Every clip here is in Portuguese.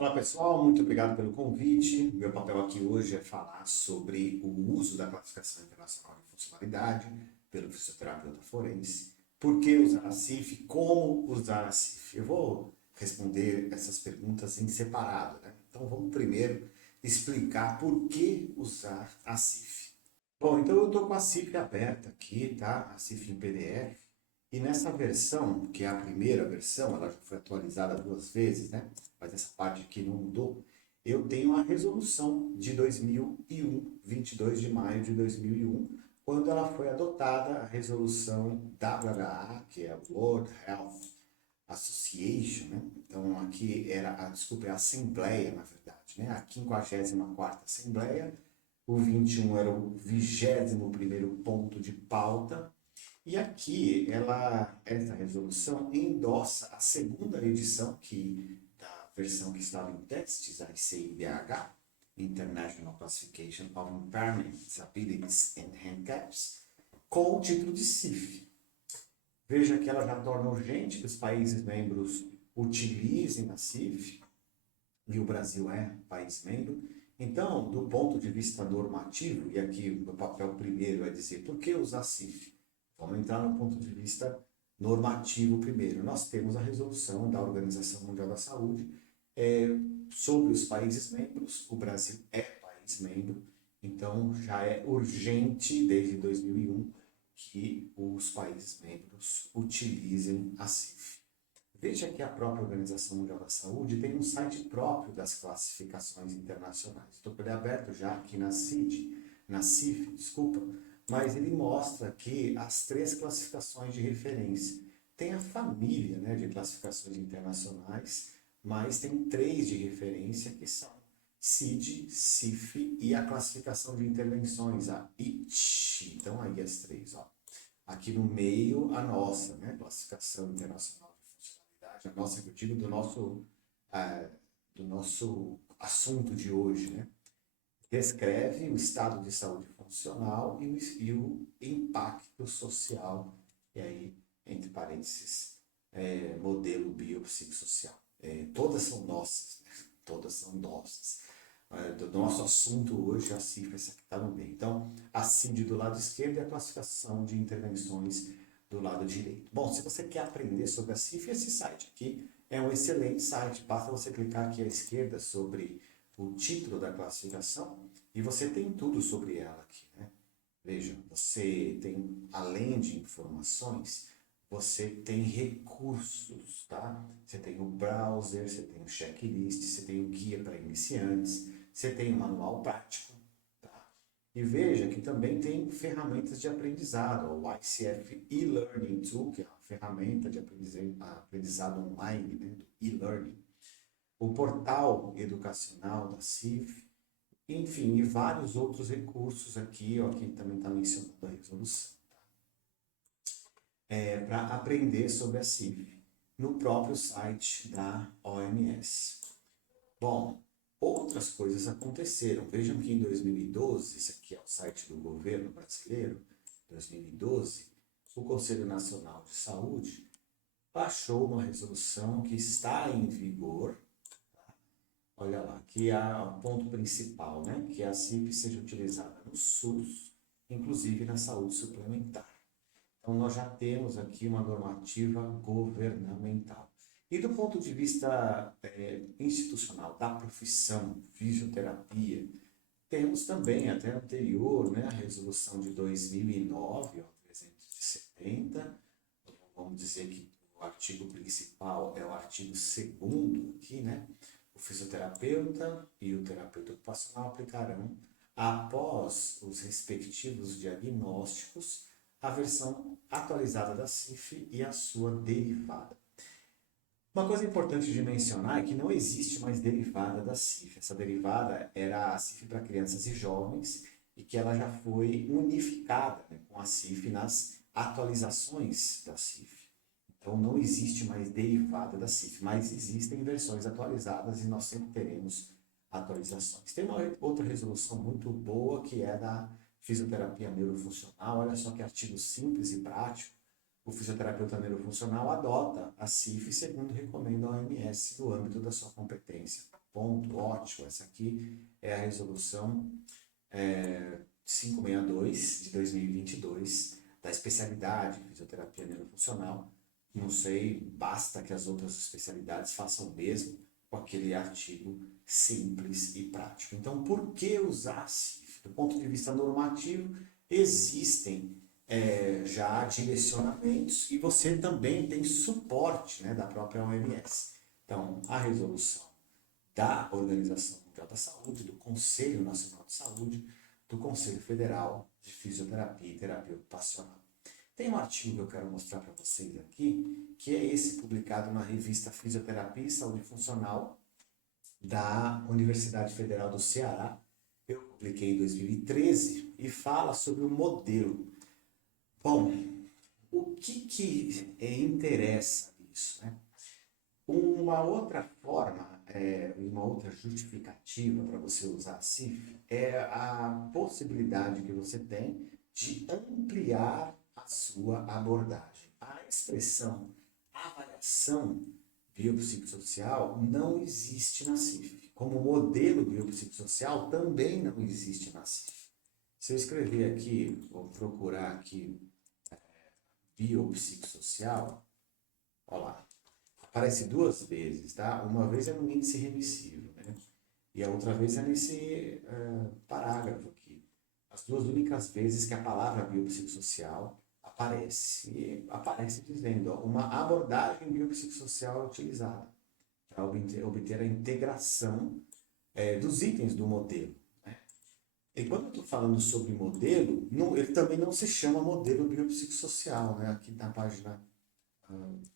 Olá pessoal, muito obrigado pelo convite. Meu papel aqui hoje é falar sobre o uso da classificação internacional de funcionalidade pelo fisioterapeuta forense. Por que usar a CIF? Como usar a CIF? Eu vou responder essas perguntas em separado, né? Então vamos primeiro explicar por que usar a CIF. Bom, então eu estou com a CIF aberta aqui, tá? A CIF em PDF. E nessa versão, que é a primeira versão, ela já foi atualizada duas vezes, né? Mas essa parte aqui não mudou. Eu tenho a resolução de 2001, 22 de maio de 2001, quando ela foi adotada a resolução WHA, que é a World Health Association, né? Então aqui era, desculpa, é a Assembleia, na verdade, né? A 54ª Assembleia, o 21 era o 21º ponto de pauta, e aqui essa resolução endossa a segunda edição da versão que estava em testes, a ICIBH, International Classification of Impairments, Abilities and Handicaps, com o título de CIF. Veja que ela já torna urgente que os países membros utilizem a CIF, e o Brasil é país membro. Então, do ponto de vista normativo, e aqui o meu papel primeiro é dizer por que usar CIF? Vamos entrar no ponto de vista normativo primeiro. Nós temos a resolução da Organização Mundial da Saúde sobre os países membros. O Brasil é país membro, então já é urgente desde 2001 que os países membros utilizem a CIF. Veja que a própria Organização Mundial da Saúde tem um site próprio das classificações internacionais. Estou com ele aberto já aqui na CIF, desculpa, mas ele mostra aqui as três classificações de referência. Tem a família, né, de classificações internacionais, mas tem três de referência que são CID, CIF e a classificação de intervenções, a IT. Então aí as três, ó. Aqui no meio a nossa, né, classificação internacional de funcionalidade, a nossa que eu digo do nosso assunto de hoje, né? Descreve o estado de saúde funcional e o impacto social, e aí, entre parênteses, modelo biopsicossocial. Todas são nossas, né? Todas são nossas. Do nosso assunto hoje, a cifra, essa que está no meio. Então, a CID do lado esquerdo e a classificação de intervenções do lado direito. Bom, se você quer aprender sobre a cifra, esse site aqui é um excelente site. Basta você clicar aqui à esquerda sobre o título da classificação e você tem tudo sobre ela aqui, né? Veja, você tem, além de informações, você tem recursos, tá? Você tem o browser, você tem o checklist, você tem o guia para iniciantes, você tem o manual prático, tá? E veja que também tem ferramentas de aprendizado, o ICF e-learning tool, que é uma ferramenta de aprendizado online, né, do e-learning, o portal educacional da CIF, enfim, e vários outros recursos aqui, ó, que também está mencionando a resolução, para aprender sobre a CIF no próprio site da OMS. Bom, outras coisas aconteceram. Vejam que em 2012, esse aqui é o site do governo brasileiro, 2012, o Conselho Nacional de Saúde baixou uma resolução que está em vigor. Olha lá, que é o ponto principal, né? Que a CIP seja utilizada no SUS, inclusive na saúde suplementar. Então, nós já temos aqui uma normativa governamental. E do ponto de vista institucional, da profissão, fisioterapia, temos também, até anterior, né, a resolução de 2009, ó, 370, vamos dizer que o artigo principal é o artigo 2º aqui, né? O fisioterapeuta e o terapeuta ocupacional aplicarão, após os respectivos diagnósticos, a versão atualizada da CIF e a sua derivada. Uma coisa importante de mencionar é que não existe mais derivada da CIF. Essa derivada era a CIF para crianças e jovens e que ela já foi unificada, né, com a CIF nas atualizações da CIF. Então não existe mais derivada da CIF, mas existem versões atualizadas e nós sempre teremos atualizações. Tem uma outra resolução muito boa que é da fisioterapia neurofuncional. Olha só que artigo simples e prático. O fisioterapeuta neurofuncional adota a CIF segundo recomenda a OMS no âmbito da sua competência. ponto, ótimo. Essa aqui é a resolução 562 de 2022 da especialidade fisioterapia neurofuncional. Não sei, basta que as outras especialidades façam o mesmo com aquele artigo simples e prático. Então, por que usar a CIF? Do ponto de vista normativo, existem já direcionamentos e você também tem suporte, né, da própria OMS. Então, a resolução da Organização Mundial da Saúde, do Conselho Nacional de Saúde, do Conselho Federal de Fisioterapia e Terapia Ocupacional. Tem um artigo que eu quero mostrar para vocês aqui, que é esse publicado na revista Fisioterapia e Saúde Funcional da Universidade Federal do Ceará. Eu publiquei em 2013 e fala sobre o modelo. Bom, o que interessa nisso, né? Uma outra forma, uma outra justificativa para você usar a CIF é a possibilidade que você tem de ampliar a sua abordagem. A expressão avaliação biopsicossocial não existe na CIF. Como modelo biopsicossocial também não existe na CIF. Se eu escrever aqui, vou procurar aqui biopsicossocial, olha lá, aparece duas vezes, tá? Uma vez é no índice remissivo, né? E a outra vez é nesse parágrafo aqui. As duas únicas vezes que a palavra biopsicossocial aparece. E aparece dizendo, ó, uma abordagem biopsicossocial utilizada para obter a integração dos itens do modelo. Né? E quando eu estou falando sobre modelo, ele também não se chama modelo biopsicossocial, né? Aqui na página.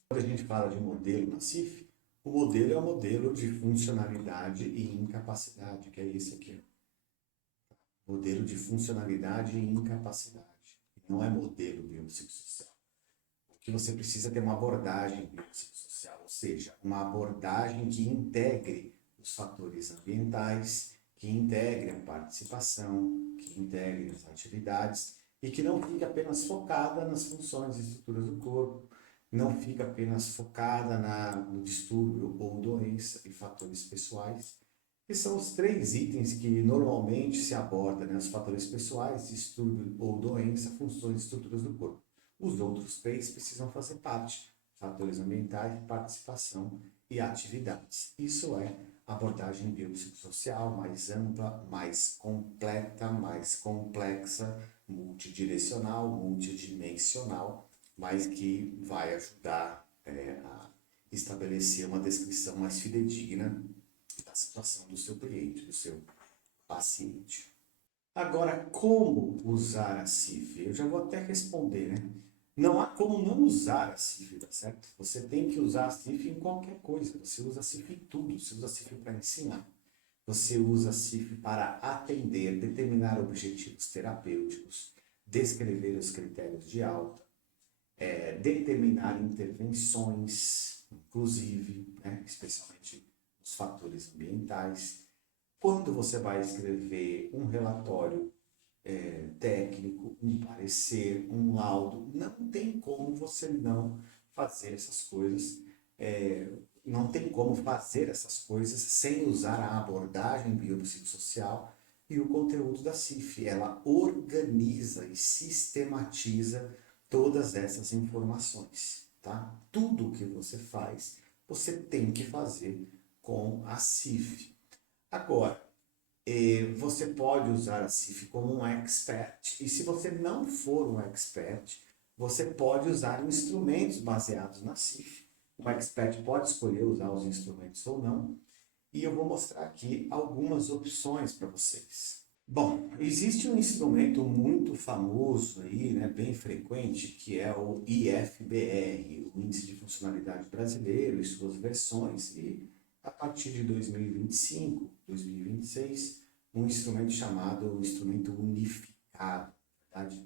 Quando a gente fala de modelo na CIF, o modelo é o modelo de funcionalidade e incapacidade, que é esse aqui. Modelo de funcionalidade e incapacidade. Não é modelo biopsicossocial. O que você precisa é ter uma abordagem biopsicossocial, ou seja, uma abordagem que integre os fatores ambientais, que integre a participação, que integre as atividades e que não fique apenas focada nas funções e estruturas do corpo, não fica apenas focada no distúrbio ou doença e fatores pessoais, que são os três itens que normalmente se abordam, né? Os fatores pessoais, distúrbio ou doença, funções e estruturas do corpo. Os outros três precisam fazer parte, fatores ambientais, participação e atividades. Isso é abordagem biopsicossocial mais ampla, mais completa, mais complexa, multidirecional, multidimensional, mas que vai ajudar a estabelecer uma descrição mais fidedigna da situação do seu cliente, do seu paciente. Agora, como usar a CIF? Eu já vou até responder, né? Não há como não usar a CIF, tá certo? Você tem que usar a CIF em qualquer coisa. Você usa a CIF em tudo. Você usa a CIF para ensinar. Você usa a CIF para atender, determinar objetivos terapêuticos, descrever os critérios de alta, determinar intervenções, inclusive, né, especialmente os fatores ambientais. Quando você vai escrever um relatório técnico, um parecer, um laudo, não tem como você não fazer essas coisas, não tem como fazer essas coisas sem usar a abordagem biopsicossocial e o conteúdo da CIF. Ela organiza e sistematiza todas essas informações, tá? Tudo que você faz, você tem que fazer com a CIF. Agora, você pode usar a CIF como um expert, e se você não for um expert, você pode usar instrumentos baseados na CIF. Um expert pode escolher usar os instrumentos ou não, e eu vou mostrar aqui algumas opções para vocês. Bom, existe um instrumento muito famoso aí, né, bem frequente, que é o IFBR, o Índice de Funcionalidade Brasileiro e suas versões, e a partir de 2025, 2026, um instrumento chamado instrumento unificado, verdade?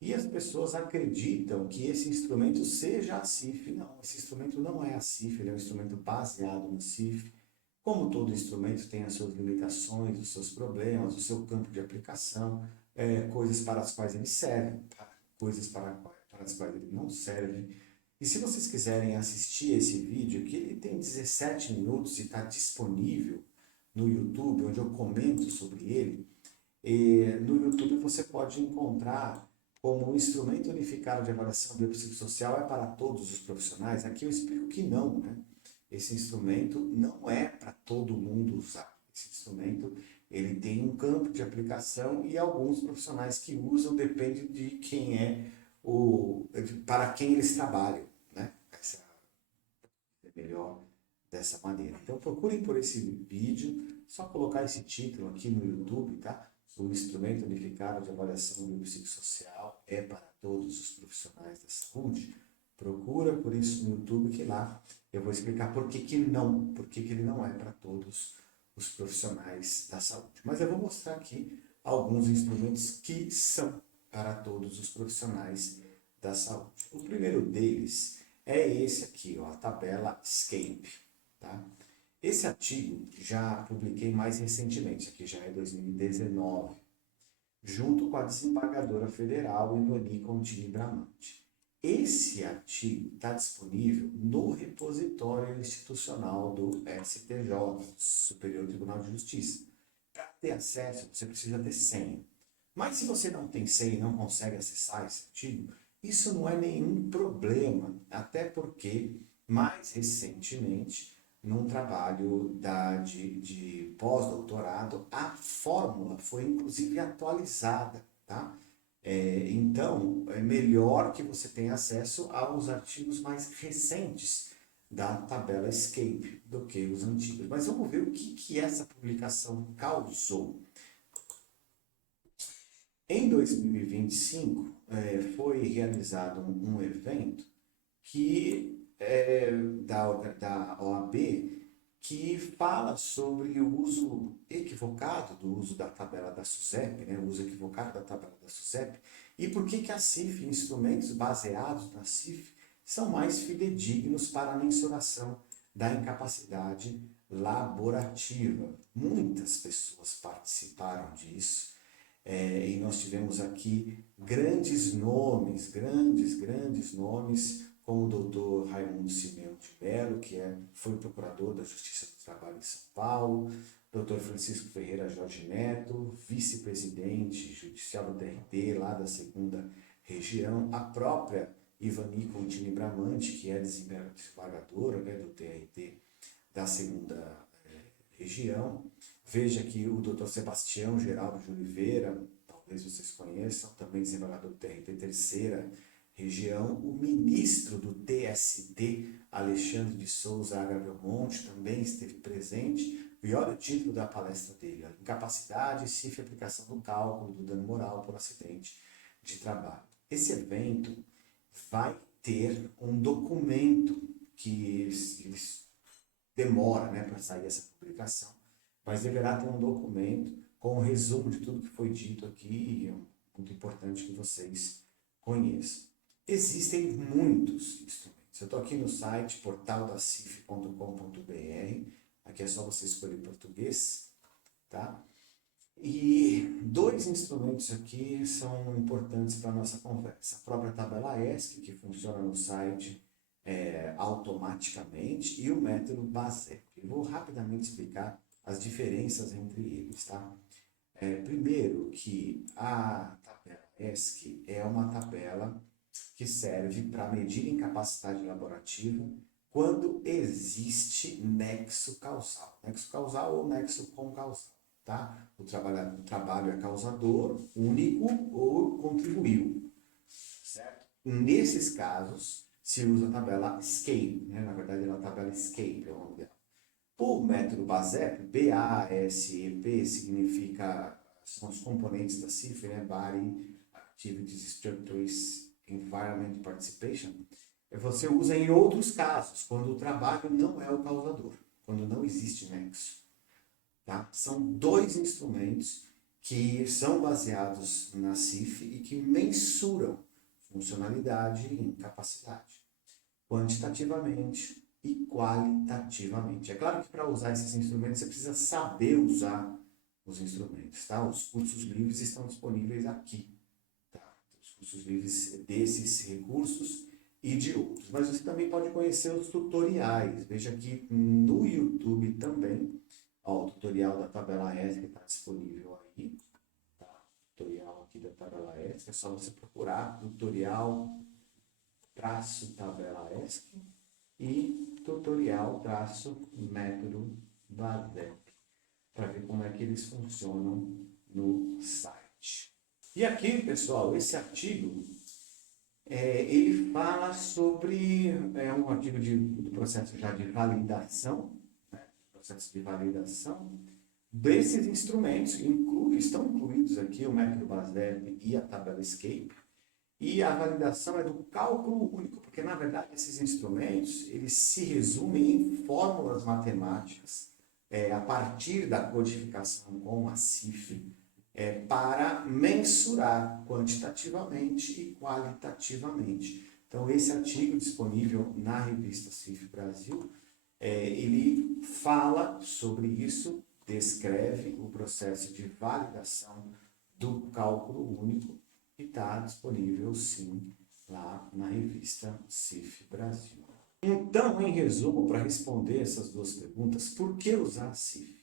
E as pessoas acreditam que esse instrumento seja a CIF. Não, esse instrumento não é a CIF, ele é um instrumento baseado na CIF. Como todo instrumento tem as suas limitações, os seus problemas, o seu campo de aplicação, coisas para as quais ele serve, coisas para as quais ele não serve. E se vocês quiserem assistir esse vídeo, que ele tem 17 minutos e está disponível no YouTube, onde eu comento sobre ele. E no YouTube você pode encontrar como um instrumento unificado de avaliação biopsicossocial é para todos os profissionais. Aqui eu explico que não, né? Esse instrumento não é para todo mundo usar. Esse instrumento ele tem um campo de aplicação e alguns profissionais que usam depende de quem é para quem eles trabalham, né? Essa é melhor dessa maneira. Então procurem por esse vídeo, só colocar esse título aqui no YouTube, tá? O instrumento unificado de avaliação biopsicossocial é para todos os profissionais da saúde. Procura por isso no YouTube que lá eu vou explicar por que que ele não é para todos os profissionais da saúde. Mas eu vou mostrar aqui alguns instrumentos que são para todos os profissionais da saúde. O primeiro deles é esse aqui, ó, a tabela Scape, tá? Esse artigo já publiquei mais recentemente, aqui já é 2019, junto com a desembargadora federal Ivani Contini Bramante. Esse artigo está disponível no repositório institucional do STJ, Superior Tribunal de Justiça. Para ter acesso, você precisa ter senha. Mas se você não tem senha e não consegue acessar esse artigo, isso não é nenhum problema, até porque, mais recentemente, num trabalho de pós-doutorado, a fórmula foi inclusive atualizada, tá? Então, é melhor que você tenha acesso aos artigos mais recentes da tabela Escape do que os antigos. Mas vamos ver o que essa publicação causou. Em 2025, foi realizado um evento da OAB que fala sobre o uso equivocado do uso da tabela da SUSEP, né, o uso equivocado da tabela da SUSEP, e por que a CIF, instrumentos baseados na CIF, são mais fidedignos para a mensuração da incapacidade laborativa. Muitas pessoas participaram disso, e nós tivemos aqui grandes nomes, grandes nomes, como o doutor Raimundo Simeão de Mello, que foi procurador da Justiça do Trabalho em São Paulo, doutor Francisco Ferreira Jorge Neto, vice-presidente judicial do TRT, lá da segunda região, a própria Ivani Contini Bramante, que é desembargadora, né, do TRT da segunda região. Veja aqui o doutor Sebastião Geraldo de Oliveira, talvez vocês conheçam, também desembargador do TRT terceira região, o ministro do TST, Alexandre de Souza Agrabelmonte, também esteve presente, e olha o título da palestra dele, Incapacidade, CIF e aplicação do cálculo do dano moral por acidente de trabalho. Esse evento vai ter um documento que eles demora, né, para sair essa publicação, mas deverá ter um documento com um resumo de tudo que foi dito aqui, e é muito importante que vocês conheçam. Existem muitos instrumentos. Eu estou aqui no site portaldacif.com.br. Aqui é só você escolher português, tá? E dois instrumentos aqui são importantes para a nossa conversa. A própria tabela ESC, que funciona no site automaticamente, e o método BASEP. Eu vou rapidamente explicar as diferenças entre eles, tá? Primeiro que a tabela ESC é uma tabela que serve para medir incapacidade laborativa quando existe nexo causal. Nexo causal ou nexo concausal, tá? O trabalho é causador, único ou contribuiu, certo? Nesses casos, se usa a tabela SCAPE, né? Na verdade, é a tabela SCAPE, é o nome dela. O método BASEP, B-A-S-E-P, significa, são os componentes da CIF, né? Body, Activities, Structures, Environment, Participation. Você usa em outros casos, quando o trabalho não é o causador, quando não existe nexo. Tá? São dois instrumentos que são baseados na CIF e que mensuram funcionalidade e incapacidade, quantitativamente e qualitativamente. É claro que para usar esses instrumentos você precisa saber usar os instrumentos, tá? Os cursos livres estão disponíveis aqui, tá? Os cursos livres desses recursos e de outros. Mas você também pode conhecer os tutoriais. Veja aqui no YouTube também, ó, o tutorial da tabela ESC está disponível aí, tá? Tutorial aqui da tabela ESC, é só você procurar tutorial traço tabela ESC e tutorial traço método BASEP, para ver como é que eles funcionam no site. E aqui, pessoal, esse artigo, ele fala sobre, um artigo do processo já de validação, né, processo de validação desses instrumentos, estão incluídos aqui o método BASEP e a tabela Escape, e a validação é do cálculo único, porque na verdade esses instrumentos, eles se resumem em fórmulas matemáticas, a partir da codificação com a CIF, para mensurar quantitativamente e qualitativamente. Então, esse artigo disponível na revista CIF Brasil, ele fala sobre isso, descreve o processo de validação do cálculo único e está disponível, sim, lá na revista CIF Brasil. Então, em resumo, para responder essas duas perguntas, por que usar a CIF?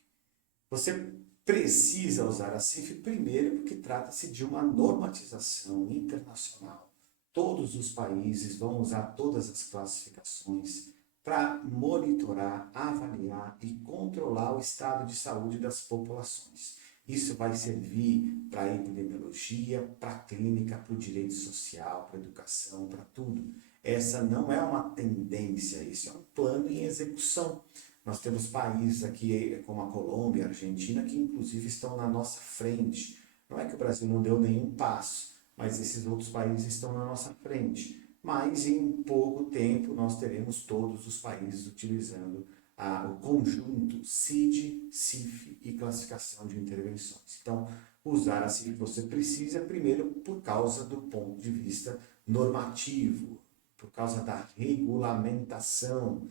Você precisa usar a CIF primeiro porque trata-se de uma normatização internacional. Todos os países vão usar todas as classificações para monitorar, avaliar e controlar o estado de saúde das populações. Isso vai servir para a epidemiologia, para a clínica, para o direito social, para a educação, para tudo. Essa não é uma tendência, isso é um plano em execução. Nós temos países aqui como a Colômbia, a Argentina, que inclusive estão na nossa frente. Não é que o Brasil não deu nenhum passo, mas esses outros países estão na nossa frente. Mas em pouco tempo nós teremos todos os países utilizando o conjunto CID, CIF e classificação de intervenções. Então, usar a CIF você precisa, primeiro, por causa do ponto de vista normativo, por causa da regulamentação,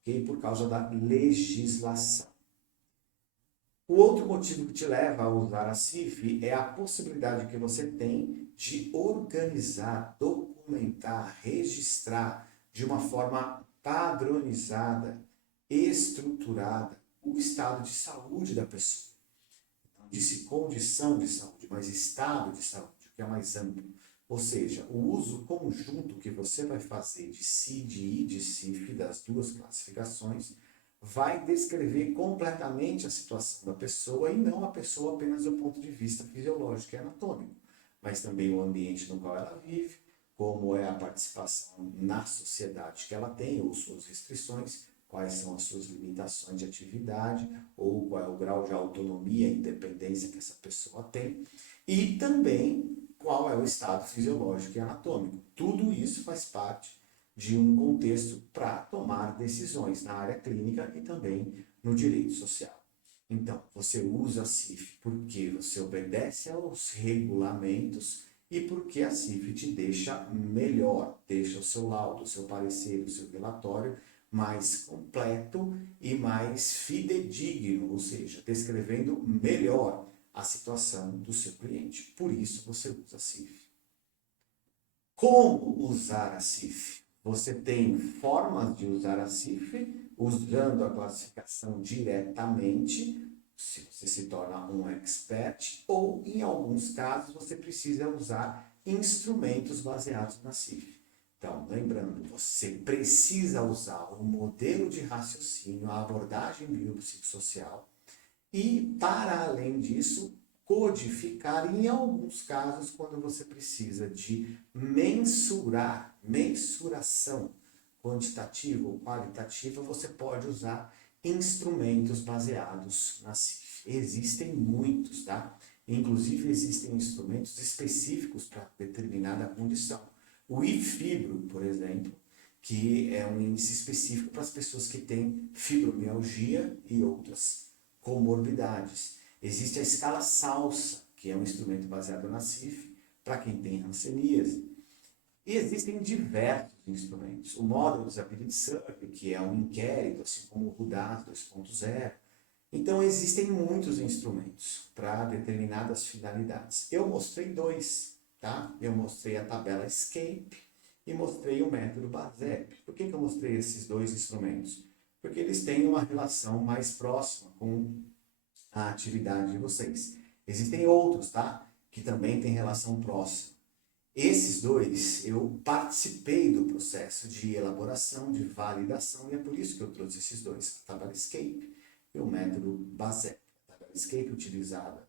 okay? Por causa da legislação. O outro motivo que te leva a usar a CIF é a possibilidade que você tem de organizar, documentar, registrar de uma forma padronizada, estruturada, o estado de saúde da pessoa. Não disse condição de saúde, mas estado de saúde, que é mais amplo. Ou seja, o uso conjunto que você vai fazer de CID e de CIF, das duas classificações, vai descrever completamente a situação da pessoa e não a pessoa apenas do ponto de vista fisiológico e anatômico, mas também o ambiente no qual ela vive, como é a participação na sociedade que ela tem, ou suas restrições, quais são as suas limitações de atividade, ou qual é o grau de autonomia e independência que essa pessoa tem, e também qual é o estado fisiológico e anatômico. Tudo isso faz parte de um contexto para tomar decisões na área clínica e também no direito social. Então, você usa a CIF porque você obedece aos regulamentos e porque a CIF te deixa melhor, deixa o seu laudo, o seu parecer, o seu relatório mais completo e mais fidedigno, ou seja, descrevendo melhor a situação do seu cliente. Por isso você usa a CIF. Como usar a CIF? Você tem formas de usar a CIF usando a classificação diretamente, se você se torna um expert, ou em alguns casos você precisa usar instrumentos baseados na CIF. Então, lembrando, você precisa usar o modelo de raciocínio, a abordagem biopsicossocial e, para além disso, codificar em alguns casos quando você precisa de mensuração quantitativa ou qualitativa, você pode usar instrumentos baseados na CIF. Existem muitos, tá? Inclusive existem instrumentos específicos para determinada condição. O IFibro, por exemplo, que é um índice específico para as pessoas que têm fibromialgia e outras comorbidades. Existe a escala SALSA, que é um instrumento baseado na CIF, para quem tem hanseníase. E existem diversos instrumentos. O módulo Usability Survey, que é um inquérito, assim como o RUDAS 2.0. Então, existem muitos instrumentos para determinadas finalidades. Eu mostrei dois, tá? Eu mostrei a tabela Escape e mostrei o método BASEP. Por que eu mostrei esses dois instrumentos? Porque eles têm uma relação mais próxima com a atividade de vocês. Existem outros, tá? Que também têm relação próxima. Esses dois, eu participei do processo de elaboração, de validação, e é por isso que eu trouxe esses dois, a tabela Escape e o método BASEP. A tabela Escape utilizada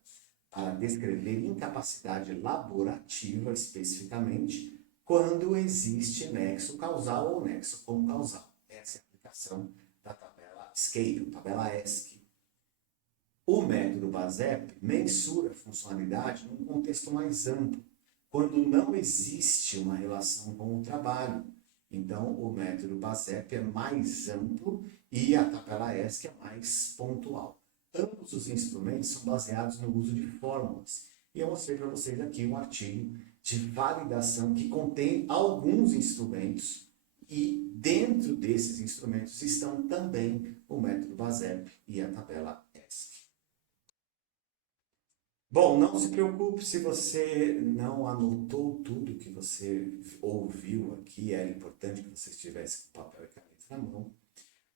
para descrever incapacidade laborativa especificamente, quando existe nexo causal ou nexo concausal. Essa é a aplicação da tabela Escape, tabela ESC. O método BASEP mensura a funcionalidade num contexto mais amplo, quando não existe uma relação com o trabalho. Então, o método BASEP é mais amplo e a tabela ESC é mais pontual. Ambos os instrumentos são baseados no uso de fórmulas. E eu mostrei para vocês aqui um artigo de validação que contém alguns instrumentos e dentro desses instrumentos estão também o método BASEP e a tabela ESC. Bom, não se preocupe se você não anotou tudo que você ouviu aqui, era importante que você estivesse com papel e caneta na mão,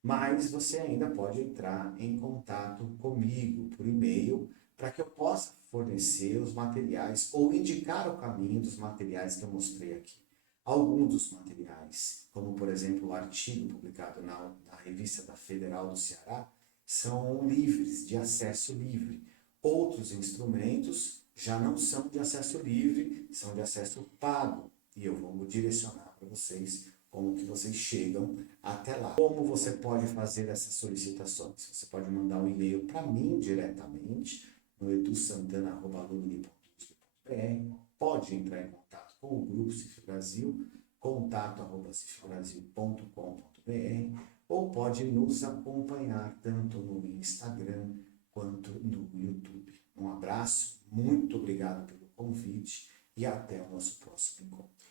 mas você ainda pode entrar em contato comigo por e-mail para que eu possa fornecer os materiais ou indicar o caminho dos materiais que eu mostrei aqui. Alguns dos materiais, como por exemplo o artigo publicado na revista da Federal do Ceará, são livres, de acesso livre. Outros instrumentos já não são de acesso livre, são de acesso pago. E eu vou direcionar para vocês como que vocês chegam até lá. Como você pode fazer essas solicitações? Você pode mandar um e-mail para mim diretamente, no edusantana@alumni.usp.br. Pode entrar em contato com o Grupo CIF Brasil, contato@cifbrasil.com.br, ou pode nos acompanhar tanto no Instagram quanto no YouTube. Um abraço, muito obrigado pelo convite e até o nosso próximo encontro.